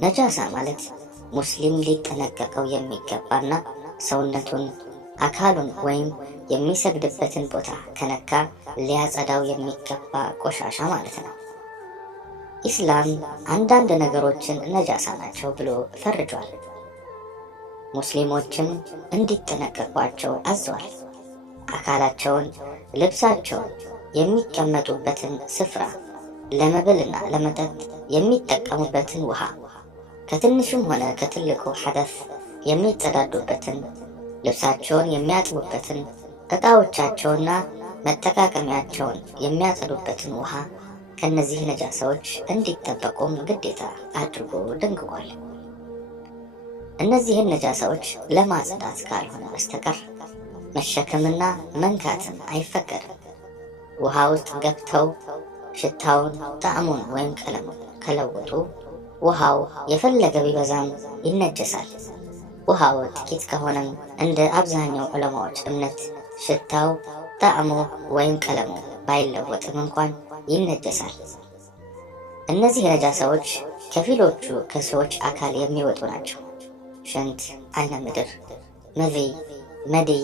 ነጃሳ ማለት ሙስሊም ሊጠነቀቀው የሚገባና ሰውነቱን፣ አካሉን ወይም የሚሰግድበትን ቦታ ከነካ ሊያጸዳው የሚገባ ቆሻሻ ማለት ነው። ኢስላም አንዳንድ ነገሮችን ነጃሳ ናቸው ብሎ ፈርጇል። ሙስሊሞችም እንዲጠነቀቋቸው አዟል። አካላቸውን፣ ልብሳቸውን፣ የሚቀመጡበትን ስፍራ፣ ለመብልና ለመጠጥ የሚጠቀሙበትን ውሃ፣ ከትንሹም ሆነ ከትልቁ ሐደስ የሚጸዳዱበትን፣ ልብሳቸውን የሚያጥቡበትን፣ ዕቃዎቻቸውና መጠቃቀሚያቸውን የሚያጸዱበትን ውሃ ከነዚህ ነጃሳዎች እንዲጠበቁም ግዴታ አድርጎ ደንግጓል። እነዚህን ነጃሳዎች ለማጽዳት ካልሆነ በስተቀር መሸከምና መንካትም አይፈቀድም። ውሃ ውስጥ ገብተው ሽታውን፣ ጣዕሙን ወይም ቀለሙን ከለወጡ ውሃው የፈለገ ቢበዛም ይነጀሳል። ውሃው ጥቂት ከሆነም እንደ አብዛኛው ዑለማዎች እምነት ሽታው፣ ጣዕሙ ወይም ቀለሙ ባይለወጥም እንኳን ይነጀሳል። እነዚህ ነጃሳዎች ከፊሎቹ ከሰዎች አካል የሚወጡ ናቸው። ሽንት፣ አይነ ምድር፣ መዝይ፣ መድይ፣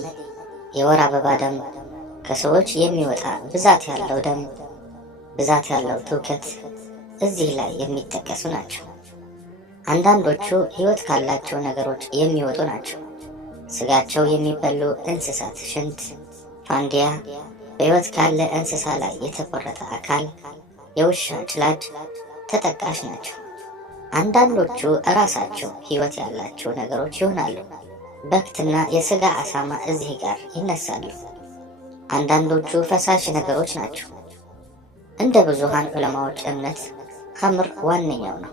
የወር አበባ ደም፣ ከሰዎች የሚወጣ ብዛት ያለው ደም፣ ብዛት ያለው ትውከት እዚህ ላይ የሚጠቀሱ ናቸው። አንዳንዶቹ ሕይወት ካላቸው ነገሮች የሚወጡ ናቸው። ስጋቸው የሚበሉ እንስሳት ሽንት፣ ፋንዲያ፣ በሕይወት ካለ እንስሳ ላይ የተቆረጠ አካል፣ የውሻ ጭላድ ተጠቃሽ ናቸው። አንዳንዶቹ እራሳቸው ሕይወት ያላቸው ነገሮች ይሆናሉ። በክትና የሥጋ አሳማ እዚህ ጋር ይነሳሉ። አንዳንዶቹ ፈሳሽ ነገሮች ናቸው። እንደ ብዙሃን ዑለማዎች እምነት ኸምር ዋነኛው ነው።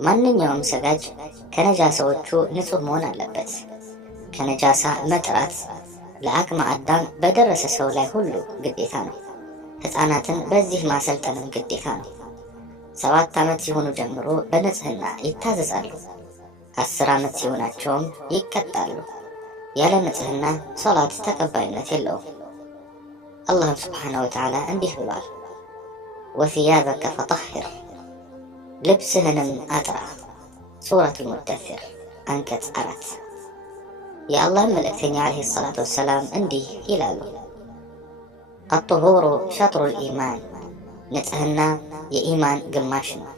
ማንኛውም ሰጋጅ ከነጃሳዎቹ ንጹሕ መሆን አለበት። ከነጃሳ መጥራት ለአቅመ አዳም በደረሰ ሰው ላይ ሁሉ ግዴታ ነው። ሕፃናትን በዚህ ማሰልጠንም ግዴታ ነው። 7 ዓመት ሲሆኑ ጀምሮ በንጽህና ይታዘዛሉ። 10 ዓመት ሲሆናቸውም ይቀጣሉ። ያለ ንጽህና ሶላት ተቀባይነት የለውም። አላህ ሱብሓነሁ ወተዓላ እንዲህ ብሏል፣ ወሲያበከ ፈጠሂር፣ ልብስህንም አጥራ። ሱረቱል ሙደሲር አንቀጽ 4። የአላህ መልእክተኛ ዓለይሂ ሰላቱ ወሰላም እንዲህ ይላሉ፣ አጡሁሩ ሸጥሩል ኢማን፣ ንጽህና የኢማን ግማሽ ነው።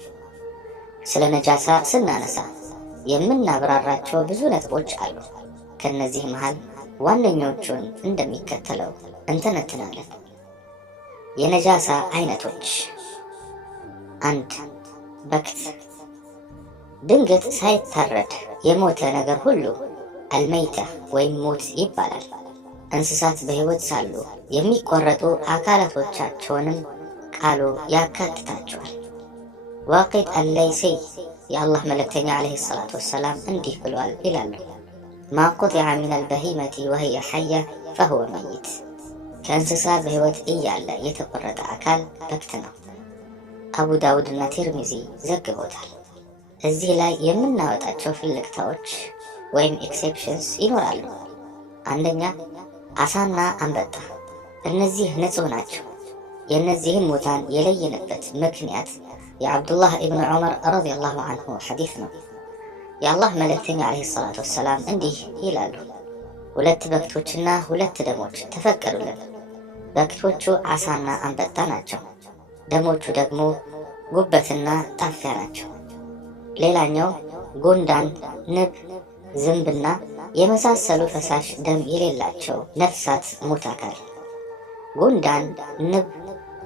ስለ ነጃሳ ስናነሳ የምናብራራቸው ብዙ ነጥቦች አሉ። ከነዚህ መሃል ዋነኞቹን እንደሚከተለው እንተነትናለን። የነጃሳ አይነቶች። 1. በክት፣ ድንገት ሳይታረድ የሞተ ነገር ሁሉ አልመይታ ወይም ሞት ይባላል። እንስሳት በሕይወት ሳሉ የሚቆረጡ አካላቶቻቸውንም ቃሉ ያካትታቸዋል። ዋቂድ አለይሲ የአላህ መልእክተኛ ዓለይሂ ሰላቱ ወሰላም እንዲህ ብሏል ይላሉ፣ ማ ቁጢዐ ሚነል በሂመቲ ወሂየ ሐያ ፈሁወ መይት፣ ከእንስሳ በሕይወት እያለ የተቆረጠ አካል በክት ነው። አቡ ዳውድና ቲርሚዚ ዘግቦታል። እዚህ ላይ የምናወጣቸው ፍልቅታዎች ወይም ኤክሴፕሽንስ ይኖራሉ። አንደኛ፣ አሳና አንበጣ። እነዚህ ንጹሕ ናቸው። የእነዚህም ሙታን የለየንበት ምክንያት የዓብዱላህ ኢብኑ ዑመር ረዲየላሁ አንሁ ሐዲስ ነው። የአላህ መልእክተኛ ዓለይሂ ሰላቱ ወሰላም እንዲህ ይላሉ፣ 2 በክቶችና 2 ደሞች ተፈቀዱልን። በክቶቹ አሳና አንበጣ ናቸው። ደሞቹ ደግሞ ጉበትና ጣፊያ ናቸው። ሌላኛው ጉንዳን፣ ንብ፣ ዝንብና የመሳሰሉ ፈሳሽ ደም የሌላቸው ነፍሳት ሙት አካል። ጉንዳን፣ ንብ፣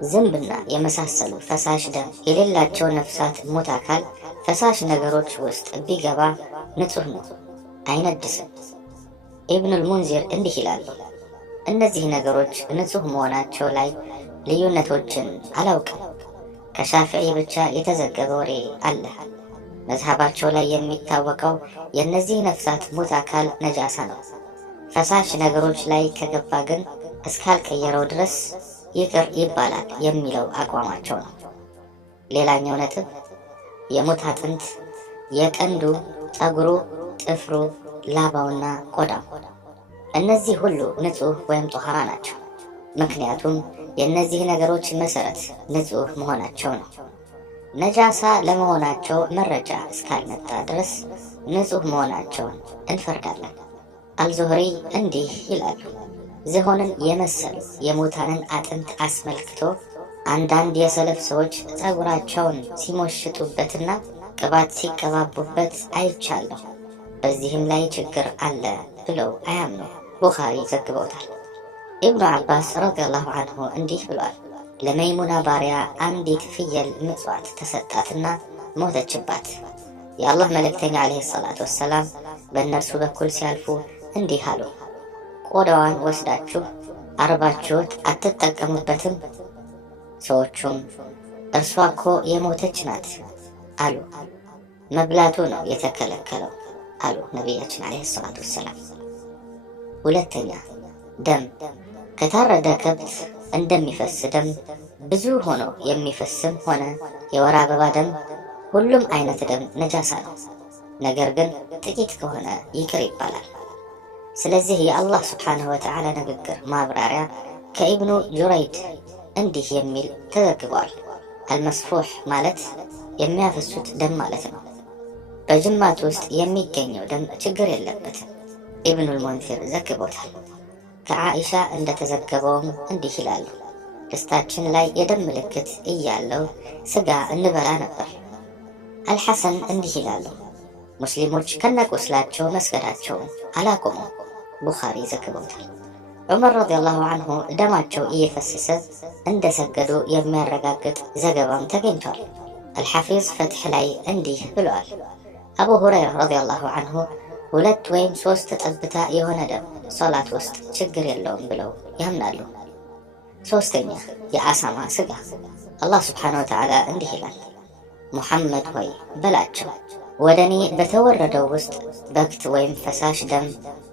ዝንብና የመሳሰሉ ፈሳሽ ደም የሌላቸው ነፍሳት ሙት አካል ፈሳሽ ነገሮች ውስጥ ቢገባ ንጹሕ ነው፣ አይነድስም። ኢብኑል ሙንዚር እንዲህ ይላሉ፣ እነዚህ ነገሮች ንጹሕ መሆናቸው ላይ ልዩነቶችን አላውቅም። ከሻፊዒ ብቻ የተዘገበ ወሬ አለ። መዝሃባቸው ላይ የሚታወቀው የእነዚህ ነፍሳት ሙት አካል ነጃሳ ነው። ፈሳሽ ነገሮች ላይ ከገባ ግን እስካልቀየረው ድረስ ይቅር ይባላል የሚለው አቋማቸው ነው። ሌላኛው ነጥብ የሙት አጥንት፣ የቀንዱ፣ ፀጉሩ፣ ጥፍሩ፣ ላባውና ቆዳው፣ እነዚህ ሁሉ ንጹሕ ወይም ጦሃራ ናቸው። ምክንያቱም የእነዚህ ነገሮች መሰረት ንጹሕ መሆናቸው ነው። ነጃሳ ለመሆናቸው መረጃ እስካልመጣ ድረስ ንጹህ መሆናቸውን እንፈርዳለን። አልዙህሪ እንዲህ ይላሉ። ዝሆንን የመሰሉ የሙታንን አጥንት አስመልክቶ አንዳንድ የሰለፍ ሰዎች ፀጉራቸውን ሲሞሽጡበትና ቅባት ሲቀባቡበት አይቻለሁ። በዚህም ላይ ችግር አለ ብለው አያምኑ። ቡኻሪ ዘግበውታል። ኢብኑ አባስ ረዲየላሁ አንሁ እንዲህ ብሏል። ለመይሙና ባሪያ አንዲት ፍየል ምጽዋት ተሰጣትና ሞተችባት። የአላህ መልእክተኛ ዓለይሂ ሰላቱ ወሰላም በእነርሱ በኩል ሲያልፉ እንዲህ አሉ። ቆዳዋን ወስዳችሁ አርባችሁት አትጠቀሙበትም? ሰዎቹም እርሷ እኮ የሞተች ናት አሉ። መብላቱ ነው የተከለከለው አሉ ነቢያችን ዓለይሂ ሰላቱ ወሰላም። ሁለተኛ፣ ደም ከታረደ ከብት እንደሚፈስ ደም ብዙ ሆኖ የሚፈስም ሆነ የወር አበባ ደም፣ ሁሉም አይነት ደም ነጃሳ ነው። ነገር ግን ጥቂት ከሆነ ይቅር ይባላል። ስለዚህ የአላህ ስብሓንሁ ወተዓላ ንግግር ማብራሪያ ከኢብኑ ጁረይድ እንዲህ የሚል ተዘግቧል። አልመስፉሕ ማለት የሚያፈሱት ደም ማለት ነው። በጅማት ውስጥ የሚገኘው ደም ችግር የለበትም። ኢብኑል ሙንዚር ዘግቦታል። ከዓኢሻ እንደተዘገበውም እንዲህ ይላሉ። ደስታችን ላይ የደም ምልክት እያለው ስጋ እንበላ ነበር። አልሐሰን እንዲህ ይላሉ። ሙስሊሞች ከነቁስላቸው መስገዳቸውን አላቆሙም። ቡኻሪ ዘግቦታል። ዑመር ረዲየላሁ አንሁ ደማቸው እየፈሰሰ እንደሰገዱ የሚያረጋግጥ ዘገባም ተገኝቷል። አልሐፊዝ ፈትሕ ላይ እንዲህ ብለዋል። አቡ ሁረይራ ረዲየላሁ አንሁ 2 ወይም 3 ጠብታ የሆነ ደም ሶላት ውስጥ ችግር የለውም ብለው ያምናሉ። ሶስተኛ፣ የአሳማ ስጋ። አላህ ስብሓነሁ ወተዓላ እንዲህ ይላል፣ ሙሐመድ ሆይ በላቸው ወደ እኔ በተወረደው ውስጥ በክት ወይም ፈሳሽ ደም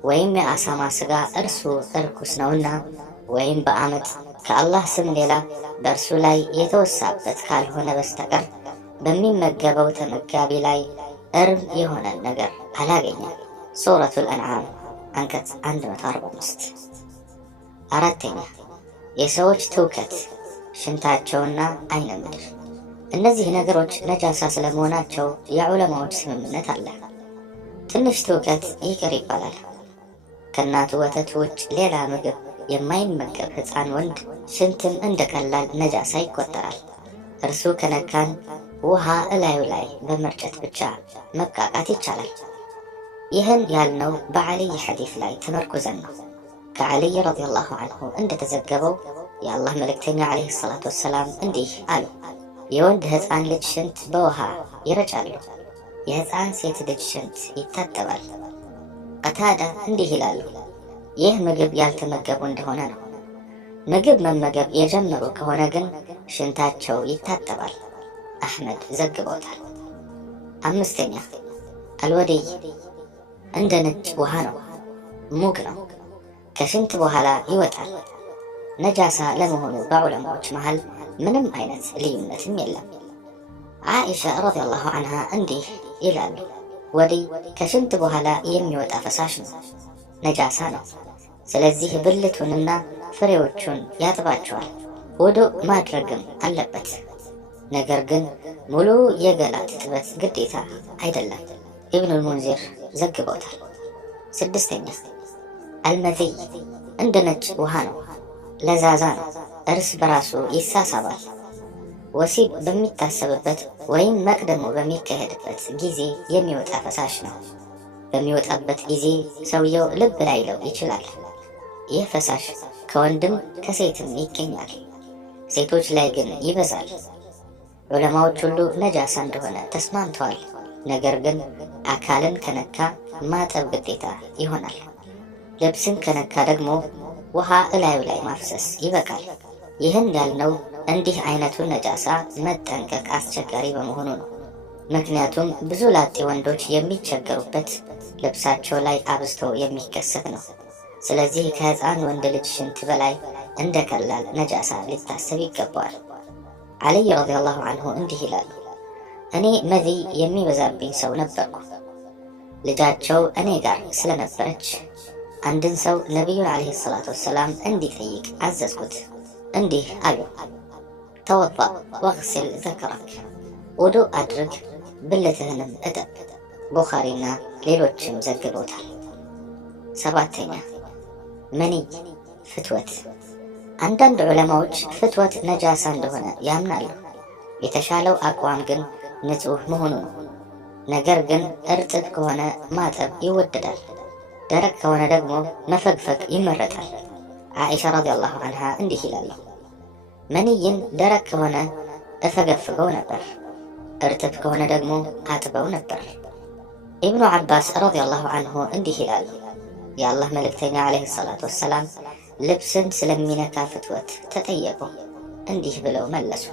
ወይም የአሳማ ስጋ እርሱ እርኩስ ነውና፣ ወይም በዓመት ከአላህ ስም ሌላ በእርሱ ላይ የተወሳበት ካልሆነ በስተቀር በሚመገበው ተመጋቢ ላይ እርም የሆነ ነገር አላገኘም። ሱረቱል አንዓም አንቀጽ 145። አራተኛ፣ የሰዎች ትውከት፣ ሽንታቸውና አይነ ምድር። እነዚህ ነገሮች ነጃሳ ስለመሆናቸው የዑለማዎች ስምምነት አለ። ትንሽ ትውከት ይቅር ይባላል። ከእናቱ ወተት ውጭ ሌላ ምግብ የማይመገብ ሕፃን ወንድ ሽንትም እንደ ቀላል ነጃሳ ይቆጠራል። እርሱ ከነካን ውሃ እላዩ ላይ በመርጨት ብቻ መቃቃት ይቻላል። ይህን ያልነው በዓልይ ሐዲስ ላይ ተመርኩዘን ነው። ከዓልይ ረዲየላሁ አንሁ እንደተዘገበው የአላህ መልእክተኛ ዓለይሂ ሰላቱ ወሰላም እንዲህ አሉ። የወንድ ሕፃን ልጅ ሽንት በውሃ ይረጫሉ፣ የሕፃን ሴት ልጅ ሽንት ይታጠባል። ቀታዳ እንዲህ ይላሉ፣ ይህ ምግብ ያልተመገቡ እንደሆነ ነው። ምግብ መመገብ የጀመሩ ከሆነ ግን ሽንታቸው ይታጠባል። አሕመድ ዘግቦታል። አምስተኛ፣ አልወዲይ እንደ ነጭ ውሃ ነው፣ ሙቅ ነው፣ ከሽንት በኋላ ይወጣል። ነጃሳ ለመሆኑ በዑለማዎች መሃል ምንም አይነት ልዩነትም የለም። ዓኢሻ ረዲየላሁ አንሃ እንዲህ ይላሉ፣ ወዲይ ከሽንት በኋላ የሚወጣ ፈሳሽ ነው፣ ነጃሳ ነው። ስለዚህ ብልቱንና ፍሬዎቹን ያጥባቸዋል፣ ውዱእ ማድረግም አለበት። ነገር ግን ሙሉ የገላ ትጥበት ግዴታ አይደለም። ኢብኑል ሙንዚር ዘግበውታል። ስድስተኛ፣ አልመዚይ እንደ ነጭ ውሃ ነው፣ ለዛዛ ነው፣ እርስ በራሱ ይሳሳባል። ወሲብ በሚታሰብበት ወይም መቅደሙ በሚካሄድበት ጊዜ የሚወጣ ፈሳሽ ነው። በሚወጣበት ጊዜ ሰውየው ልብ ላይለው ይችላል። ይህ ፈሳሽ ከወንድም ከሴትም ይገኛል፣ ሴቶች ላይ ግን ይበዛል። ዑለማዎች ሁሉ ነጃሳ እንደሆነ ተስማምተዋል። ነገር ግን አካልን ከነካ ማጠብ ግዴታ ይሆናል። ልብስን ከነካ ደግሞ ውሃ እላዩ ላይ ማፍሰስ ይበቃል። ይህን ያልነው እንዲህ አይነቱ ነጃሳ መጠንቀቅ አስቸጋሪ በመሆኑ ነው። ምክንያቱም ብዙ ላጤ ወንዶች የሚቸገሩበት ልብሳቸው ላይ አብዝተው የሚከሰት ነው። ስለዚህ ከሕፃን ወንድ ልጅ ሽንት በላይ እንደ ቀላል ነጃሳ ሊታሰብ ይገባዋል። ዓልይ ረዲየላሁ አንሁ እንዲህ ይላሉ፣ እኔ መዚይ የሚበዛብኝ ሰው ነበርኩ። ልጃቸው እኔ ጋር ስለነበረች አንድን ሰው ነቢዩን ዓለይሂ ሰላቱ ወሰላም እንዲጠይቅ አዘዝኩት። እንዲህ አሉ፣ ተወضእ ወግሲል ዘከረክ፣ ውዱእ አድርግ፣ ብልትህንም እጠብ። ቡኻሪና ሌሎችም ዘግበውታል። 7ኛ መንይ ፍትወት። አንዳንድ ዑለማዎች ፍትወት ነጃሳ እንደሆነ ያምናሉ። የተሻለው አቋም ግን ንጹህ መሆኑ ነው። ነገር ግን እርጥብ ከሆነ ማጠብ ይወደዳል፣ ደረቅ ከሆነ ደግሞ መፈግፈግ ይመረጣል። ዓኢሻ ረዲየላሁ ዐንሃ እንዲህ ይላሉ፣ መንይን ደረቅ ከሆነ እፈገፍገው ነበር፣ እርጥብ ከሆነ ደግሞ አጥበው ነበር። ኢብኑ ዓባስ ረዲየላሁ ዐንሁ እንዲህ ይላሉ፣ የአላህ መልእክተኛ ዓለይሂ ሰላቱ ወሰላም ልብስን ስለሚነካ ፍትወት ተጠየቁ። እንዲህ ብለው መለሱ፣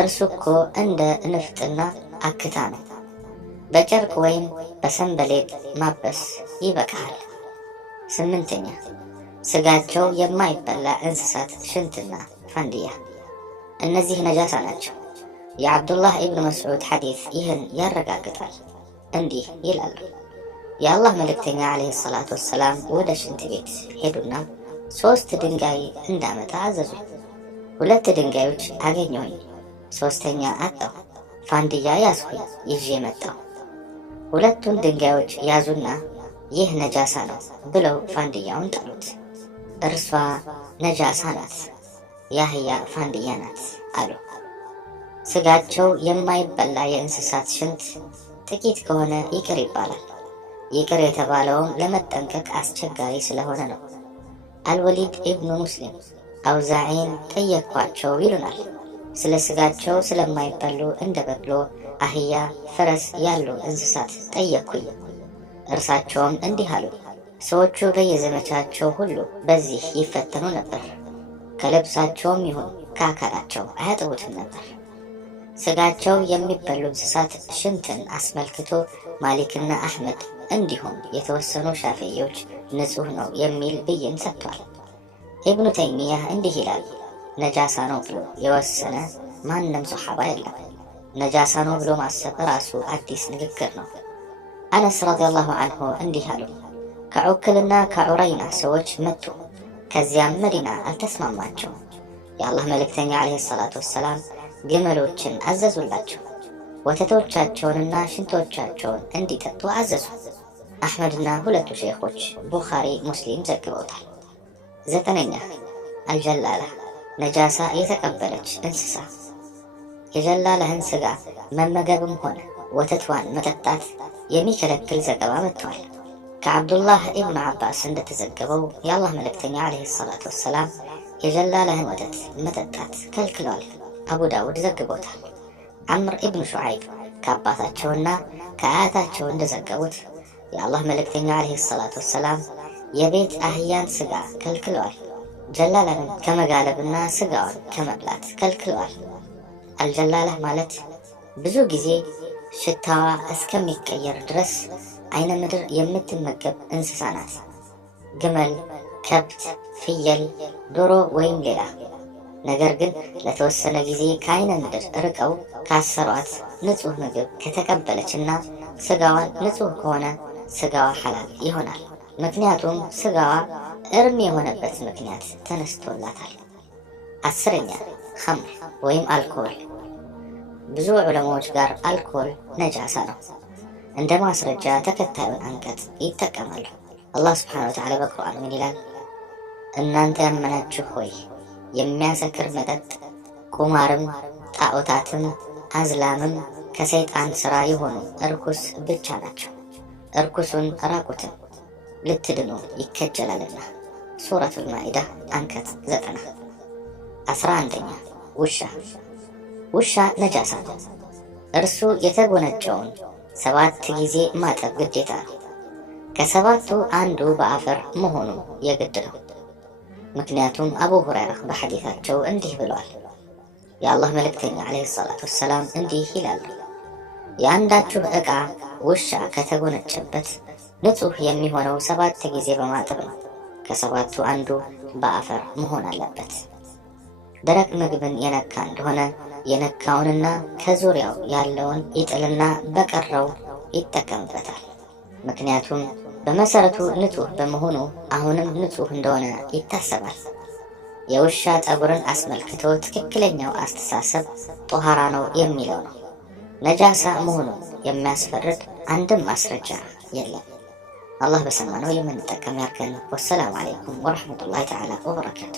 እርሱ እኮ እንደ ንፍጥና አክታ ነው። በጨርቅ ወይም በሰንበሌጥ ማበስ ይበቃሃል። 8ኛ ስጋቸው የማይበላ እንስሳት ሽንትና ፋንድያ። እነዚህ ነጃሳ ናቸው። የዓብዱላህ ኢብኑ መስዑድ ሐዲስ ይህን ያረጋግጣል። እንዲህ ይላሉ፣ የአላህ መልእክተኛ ዓለይሂ ሰላቱ ወሰላም ወደ ሽንት ቤት ሄዱና 3 ድንጋይ እንዳመጣ አዘዙ። 2 ድንጋዮች አገኘሁኝ፣ 3ኛ አጣሁ። ፋንድያ ያዝኩኝ፣ ይዤ መጣሁ። 2ቱን ድንጋዮች ያዙና ይህ ነጃሳ ነው ብለው ፋንድያውን ጣሉት። እርሷ ነጃሳ ናት፣ የአህያ ፋንድያ ናት አሉ። ስጋቸው የማይበላ የእንስሳት ሽንት ጥቂት ከሆነ ይቅር ይባላል። ይቅር የተባለውም ለመጠንቀቅ አስቸጋሪ ስለሆነ ነው። አልወሊድ ኢብኑ ሙስሊም አውዛዒን ጠየቅኳቸው ይሉናል። ስለ ስጋቸው ስለማይበሉ እንደ በቅሎ፣ አህያ፣ ፈረስ ያሉ እንስሳት ጠየቅኩኝ። እርሳቸውም እንዲህ አሉ፣ ሰዎቹ በየዘመቻቸው ሁሉ በዚህ ይፈተኑ ነበር። ከልብሳቸውም ይሁን ከአካላቸው አያጥቡትም ነበር። ስጋቸው የሚበሉ እንስሳት ሽንትን አስመልክቶ ማሊክና አሕመድ እንዲሁም የተወሰኑ ሻፊዒዎች ንጹህ ነው የሚል ብይን ሰጥቷል። ኢብኑ ተይሚያ እንዲህ ይላል፣ ነጃሳ ነው ብሎ የወሰነ ማንም ሶሓባ የለም። ነጃሳ ነው ብሎ ማሰብ ራሱ አዲስ ንግግር ነው። አነስ ረዲየላሁ ዐንሁ እንዲህ አሉ፣ ከዑክልና ከዑረይና ሰዎች መጡ። ከዚያም መዲና አልተስማማቸውም። የአላህ መልእክተኛ ዓለይሂ ሰላቱ ወሰላም ግመሎችን አዘዙላቸው። ወተቶቻቸውንና ሽንቶቻቸውን እንዲጠጡ አዘዙ። አሕመድና 2 ሼኾች ቡኻሪ፣ ሙስሊም ዘግበውታል። 9ኛ አልጀላላ ነጃሳ የተቀበለች እንስሳ። የጀላለህን ስጋ መመገብም ሆነ ወተቷን መጠጣት የሚከለክል ዘገባ መጥቷል። ከዓብዱላህ ኢብኑ ዓባስ እንደተዘገበው የአላህ መልእክተኛ ዓለይሂ ሰላቱ ወሰላም የጀላለህን ወተት መጠጣት ከልክለዋል። አቡ ዳውድ ዘግቦታል። ዐምር ኢብኑ ሹዓይብ ከአባታቸውና ከአያታቸው እንደዘገቡት የአላህ መልእክተኛ ዓለይሂ ሰላቱ ወሰላም የቤት አህያን ስጋ ከልክለዋል። ጀላለህን ከመጋለብና ስጋዋን ከመብላት ከልክለዋል። አልጀላለህ ማለት ብዙ ጊዜ ሽታዋ እስከሚቀየር ድረስ አይነ ምድር የምትመገብ እንስሳ ናት። ግመል፣ ከብት፣ ፍየል፣ ዶሮ ወይም ሌላ። ነገር ግን ለተወሰነ ጊዜ ከአይነ ምድር ርቀው ካሰሯት ንጹህ ምግብ ከተቀበለችና ስጋዋን ንጹህ ከሆነ ስጋዋ ሐላል ይሆናል። ምክንያቱም ስጋዋ እርም የሆነበት ምክንያት ተነስቶላታል። 10ኛ ኸምር ወይም አልኮል። ብዙ ዑለማዎች ጋር አልኮል ነጃሳ ነው። እንደ ማስረጃ ተከታዩን አንቀጽ ይጠቀማሉ። አላህ ስብሓነሁ ወተዓላ በቁርአን ምን ይላል? እናንተ ያመናችሁ ሆይ የሚያሰክር መጠጥ፣ ቁማርም፣ ጣዖታትም፣ አዝላምም ከሰይጣን ሥራ የሆኑ እርኩስ ብቻ ናቸው። እርኩሱን ራቁትን ልትድኑ ይከጀላልና። ሱረቱል ማኢዳ አንቀጽ 90። 11ኛ ውሻ። ውሻ ነጃሳ ነው። እርሱ የተጎነጨውን 7 ጊዜ ማጠብ ግዴታ ነው። ከ7ቱ አንዱ በአፈር መሆኑ የግድ ነው። ምክንያቱም አቡ ሁረይራ በሐዲታቸው እንዲህ ብለዋል፣ የአላህ መልእክተኛ ዓለይሂ ሰላቱ ወሰላም እንዲህ ይላሉ፣ የአንዳችሁ ዕቃ ውሻ ከተጎነጨበት ንጹህ የሚሆነው 7 ጊዜ በማጠብ ነው። ከ7ቱ አንዱ በአፈር መሆን አለበት። ደረቅ ምግብን የነካ እንደሆነ የነካውንና ከዙሪያው ያለውን ይጥልና በቀረው ይጠቀምበታል። ምክንያቱም በመሰረቱ ንጹህ በመሆኑ አሁንም ንጹህ እንደሆነ ይታሰባል። የውሻ ጠጉርን አስመልክቶ ትክክለኛው አስተሳሰብ ጦሃራ ነው የሚለው ነው። ነጃሳ መሆኑን የሚያስፈርድ አንድም ማስረጃ የለም። አላህ በሰማነው የምንጠቀም ያድርገን። ወሰላሙ አለይኩም ወረሕመቱላሂ ተዓላ ወበረካቱ።